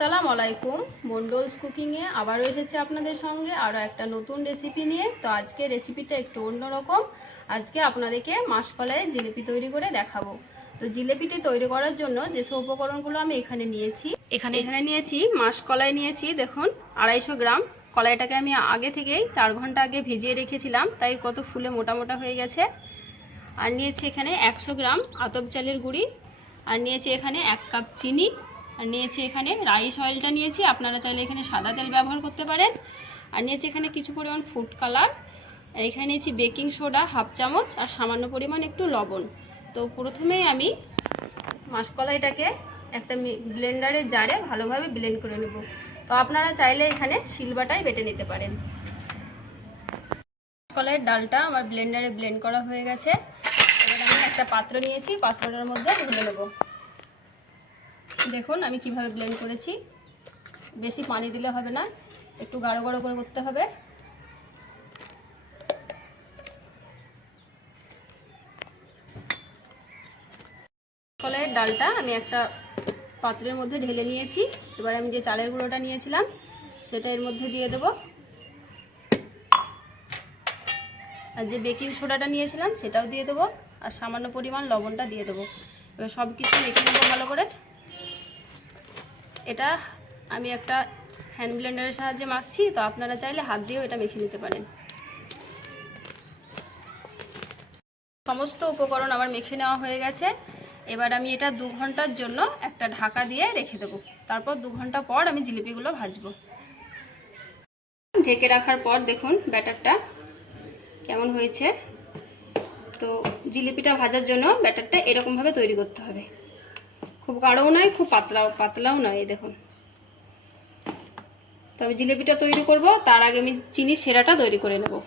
আসসালামু আলাইকুম মন্ডলস কুকিংয়ে আবারও এসেছে আপনাদের সঙ্গে আরও একটা নতুন রেসিপি নিয়ে। তো আজকে রেসিপিটা একটু অন্যরকম। আজকে আপনাদেরকে মাসকলাইয়ে জিলিপি তৈরি করে দেখাবো। তো জিলিপিটি তৈরি করার জন্য যেসব উপকরণগুলো আমি এখানে নিয়েছি, এখানে এখানে নিয়েছি মাসকলাই নিয়েছি, দেখুন, আড়াইশো গ্রাম। কলাইটাকে আমি আগে থেকেই চার ঘণ্টা আগে ভিজিয়ে রেখেছিলাম, তাই কত ফুলে মোটা মোটা হয়ে গেছে। আর নিয়েছি এখানে একশো গ্রাম আতপ চালের গুঁড়ি। আর নিয়েছি এখানে এক কাপ চিনি। আর নিয়েছি এখানে রাইস অয়েলটা নিয়েছি। আপনারা চাইলে এখানে সাদা তেল ব্যবহার করতে পারেন। আর নিয়েছি এখানে কিছু পরিমাণ ফুড কালার আর এখানে নিয়েছি বেকিং সোডা হাফ চামচ আর সামান্য পরিমাণ একটু লবণ। তো প্রথমেই আমি মাসকলাইটাকে একটা ব্লেন্ডারের জারে ভালোভাবে ব্লেন্ড করে নেব। তো আপনারা চাইলে এখানে শিলবাটাই বেটে নিতে পারেন। কলাইয়ের ডালটা আমার ব্লেন্ডারে ব্লেন্ড করা হয়ে গেছে। এবার আমি একটা পাত্র নিয়েছি, পাত্রটার মধ্যে ঢেলে নেব। দেখুন, আমি কীভাবে ব্লেন্ড করেছি। বেশি পানি দিলে হবে না, একটু গাঢ় গাঢ় করে করতে হবে। কলাইয়ের ডালটা আমি একটা পাত্রের মধ্যে ঢেলে নিয়েছি। এবার আমি যে চালের গুঁড়োটা নিয়েছিলাম, সেটা এর মধ্যে দিয়ে দেব। আর যে বেকিং সোডাটা নিয়েছিলাম, সেটাও দিয়ে দেবো। আর সামান্য পরিমাণ লবণটা দিয়ে দেবো। এবার সব কিছু মেখে নেব ভালো করে। এটা আমি একটা হ্যান্ড ব্লেন্ডারের সাহায্যে মাখছি, তো আপনারা চাইলে হাত দিয়েও এটা মেখে নিতে পারেন। সমস্ত উপকরণ আমার মেখে নেওয়া হয়ে গেছে। এবার আমি এটা দু ঘণ্টার জন্য একটা ঢাকা দিয়ে রেখে দেবো। তারপর দু ঘণ্টা পর আমি জিলিপিগুলো ভাজবো। ঢেকে রাখার পর দেখুন ব্যাটারটা কেমন হয়েছে। তো জিলিপিটা ভাজার জন্য ব্যাটারটা এরকমভাবে তৈরি করতে হবে। খুব গাঢ়ও নয়, খুব পাতলাও পাতলাও নয়, দেখুন। তবে জিলেপিটা তৈরি করব, তার আগে আমি চিনি সেরাটা তৈরি করে নেব।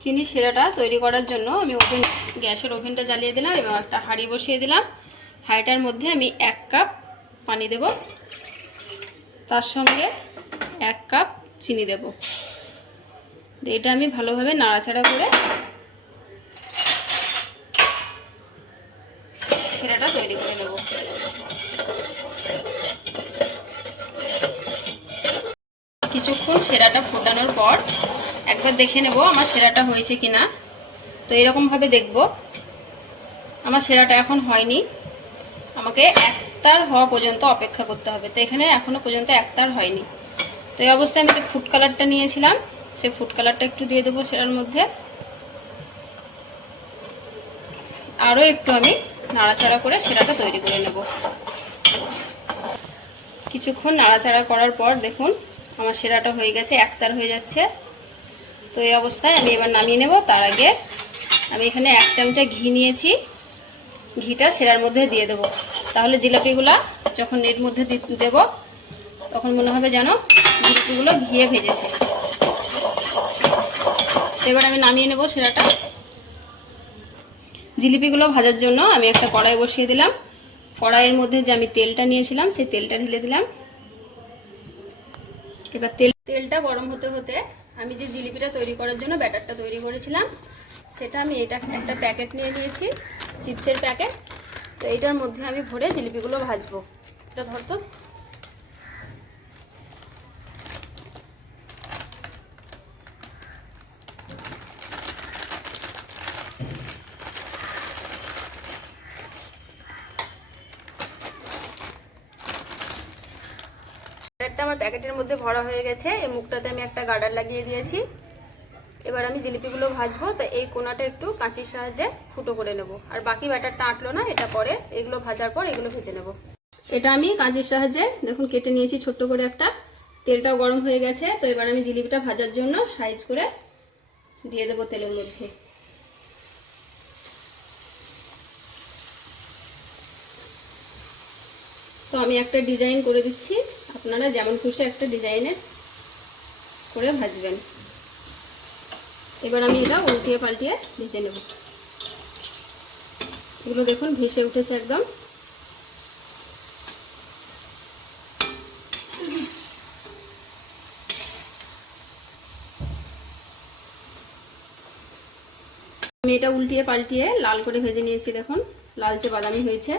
চিনি সেরাটা তৈরি করার জন্য আমি ওভেন, গ্যাসের ওভেনটা জ্বালিয়ে দিলাম এবং একটা হাঁড়ি বসিয়ে দিলাম। হাঁড়িটার মধ্যে আমি এক কাপ পানি দেব। তার সঙ্গে এক কাপ চিনি দেব। এটা আমি ভালোভাবে নাড়াচাড়া করে সেরাটা তৈরি করে নেব। কিছুক্ষণ সেরাটা ফোটানোর পর একবার দেখে নেব আমার সেরাটা হয়েছে কি না তো এরকমভাবে দেখব। আমার সেরাটা এখন হয়নি। আমাকে একতার হওয়া পর্যন্ত অপেক্ষা করতে হবে। তো এখানে এখনও পর্যন্ত একতার হয়নি। তো এই অবস্থায় আমি তো ফুড কালারটা নিয়েছিলাম, সে ফুড কালারটা একটু দিয়ে দেবো সেরার মধ্যে। আরও একটু আমি নাড়াচাড়া করে সেরাটা তৈরি করে নেব। কিছুক্ষণ নাড়াচাড়া করার পর দেখুন, আমার সেরাটা হয়ে গেছে, একতার হয়ে যাচ্ছে। তো এই অবস্থায় আমি এবার নামিয়ে নেব। তার আগে আমি এখানে এক চামচা ঘি নিয়েছি। ঘিটা সেরার মধ্যে দিয়ে দেব। তাহলে জিলাপিগুলা যখন নেট মধ্যে দেব, তখন মনে হবে যেন জিলাপিগুলো ঘিয়ে ভেজেছে। এবার আমি নামিয়ে নেব সেরাটা। জিলিপিগুলো ভাজার জন্য আমি একটা কড়াই বসিয়ে দিলাম। কড়াইয়ের মধ্যে যে আমি তেলটা নিয়েছিলাম, সেই তেলটা ঢেলে দিলাম। এবার তেল তেলটা গরম হতে হতে আমি যে জিলিপিটা তৈরি করার জন্য ব্যাটারটা তৈরি করেছিলাম, সেটা আমি এটা একটা প্যাকেট নিয়ে নিয়েছি, চিপসের প্যাকেট। তো এইটার মধ্যে আমি ভরে জিলিপিগুলো ভাজবো। এটা ধরতো? আমার প্যাকেটের মধ্যে ভরা হয়ে গেছে। এই মুখটাতে আমি একটা গার্ডার লাগিয়ে দিয়েছি। এবার আমি জিলিপিগুলো ভাজবো, তো এই কোনাটা একটু কাঁচির সাহায্যে ফুটো করে নেব। আর বাকি ব্যাটারটা আটলো না, এটা পরে এগুলো ভাজার পর এগুলো ভেজে নেব। এটা আমি কাঁচির সাহায্যে, দেখুন কেটে নিয়েছি ছোট্ট করে একটা। তেলটাও গরম হয়ে গেছে, তো এবার আমি জিলিপিটা ভাজার জন্য সাইজ করে দিয়ে দেবো তেলের মধ্যে। তো আমি একটা ডিজাইন করে দিচ্ছি। আপনারা যেমন খুশি একটা ডিজাইনের করে ভাজবেন। এবার আমি এটা উল্টিয়ে পাল্টিয়ে ভেজে নেব। এগুলো দেখুন ভেসে উঠেছে একদম। আমি এটা উল্টিয়ে পাল্টিয়ে লাল করে ভেজে নিয়েছি দেখুন। লালচে বাদামি হয়েছে।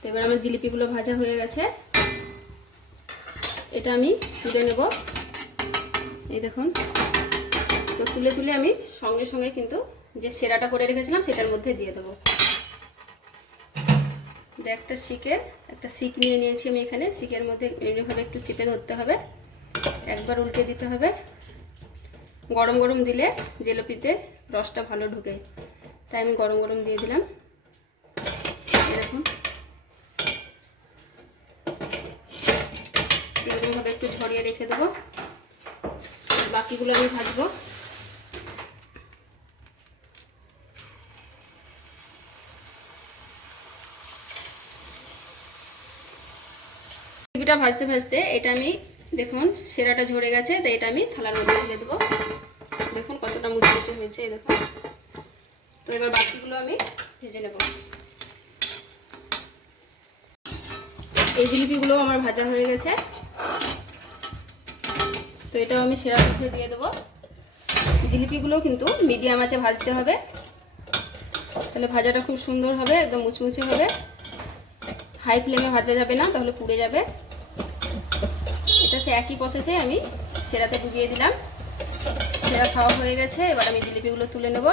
তো এবার আমার জিলিপিগুলো ভাজা হয়ে গেছে। এটা আমি তুলে নেব। এই দেখুন। তো তুলে তুলে আমি সঙ্গে সঙ্গে কিন্তু যে সেরাটা করে রেখেছিলাম সেটার মধ্যে দিয়ে দেবো। একটা শিকের একটা শিক নিয়ে নিয়েছি আমি এখানে। শিকের মধ্যে এমনিভাবে একটু চেপে ধরতে হবে। একবার উল্টে দিতে হবে। গরম গরম দিলে জেলপিতে রসটা ভালো ঢুকে। তাই আমি গরম গরম দিয়ে দিলাম এরকম এরকমভাবে একটু ঝরিয়ে রেখে দেবো। বাকিগুলো আমি ভাজবো। ভাজতে ভাজতে এটা আমি, দেখুন, সেরাটা ঝরে গেছে তো এটা আমি থালার মধ্যে ঢেলে দেবো। দেখুন কতটা মুচমুচে হয়েছে দেখুন। তো এবার বাকিগুলো আমি ভেজে নেব। এই জিলিপিগুলো আমার ভাজা হয়ে গেছে। তো এটাও আমি সেরা মধ্যে দিয়ে দেবো। জিলিপিগুলো কিন্তু মিডিয়াম আঁচে ভাজতে হবে। তাহলে ভাজাটা খুব সুন্দর হবে, একদম মুচমুচে হবে। হাই ফ্লেমে ভাজা যাবে না, তাহলে পুড়ে যাবে। এটা সে একই প্রসেসে আমি সেরাতে ডুবিয়ে দিলাম। সেরা খাওয়া হয়ে গেছে, এবার আমি জিলিপিগুলো তুলে নেব।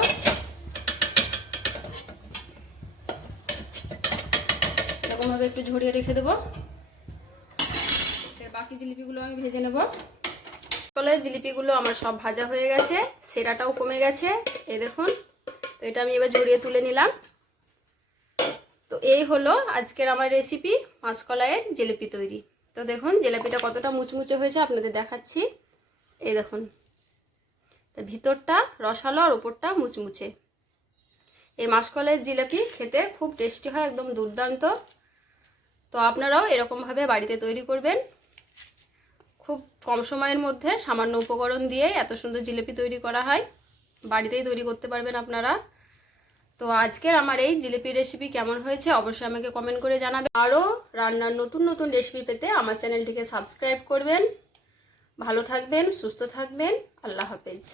এরকমভাবে একটু ঝরিয়ে রেখে দেবো। বাকি জিলিপিগুলো আমি ভেজে নেব। কলের জিলিপিগুলো আমার সব ভাজা হয়ে গেছে, সেরাটাও কমে গেছে। এ দেখুন, তো এটা আমি এবার জড়িয়ে তুলে নিলাম। তো এই হলো আজকের আমার রেসিপি মাসকলাইয়ের জিলিপি তৈরি। তো দেখুন, জিলিপিটা কতটা মুচমুচে হয়েছে, আপনাদের দেখাচ্ছি। এই দেখুন, তো ভিতরটা রসালো আর ওপরটা মুচমুচে। এই মাসকলাইয়ের জিলিপি খেতে খুব টেস্টি হয়, একদম দুর্দান্ত। তো আপনারাও এরকমভাবে বাড়িতে তৈরি করবেন। খুব কম সময়ের মধ্যে সামান্য উপকরণ দিয়ে এত সুন্দর জিলেপি তৈরি করা হয়। বাড়িতেই তৈরি করতে পারবেন আপনারা। তো আজকের আমার এই জিলিপি রেসিপি কেমন হয়েছে অবশ্যই আমাকে কমেন্ট করে জানাবেন আরও রান্নার নতুন নতুন রেসিপি পেতে আমার চ্যানেলটিকে সাবস্ক্রাইব করবেন। ভালো থাকবেন, সুস্থ থাকবেন। আল্লাহ হাফেজ।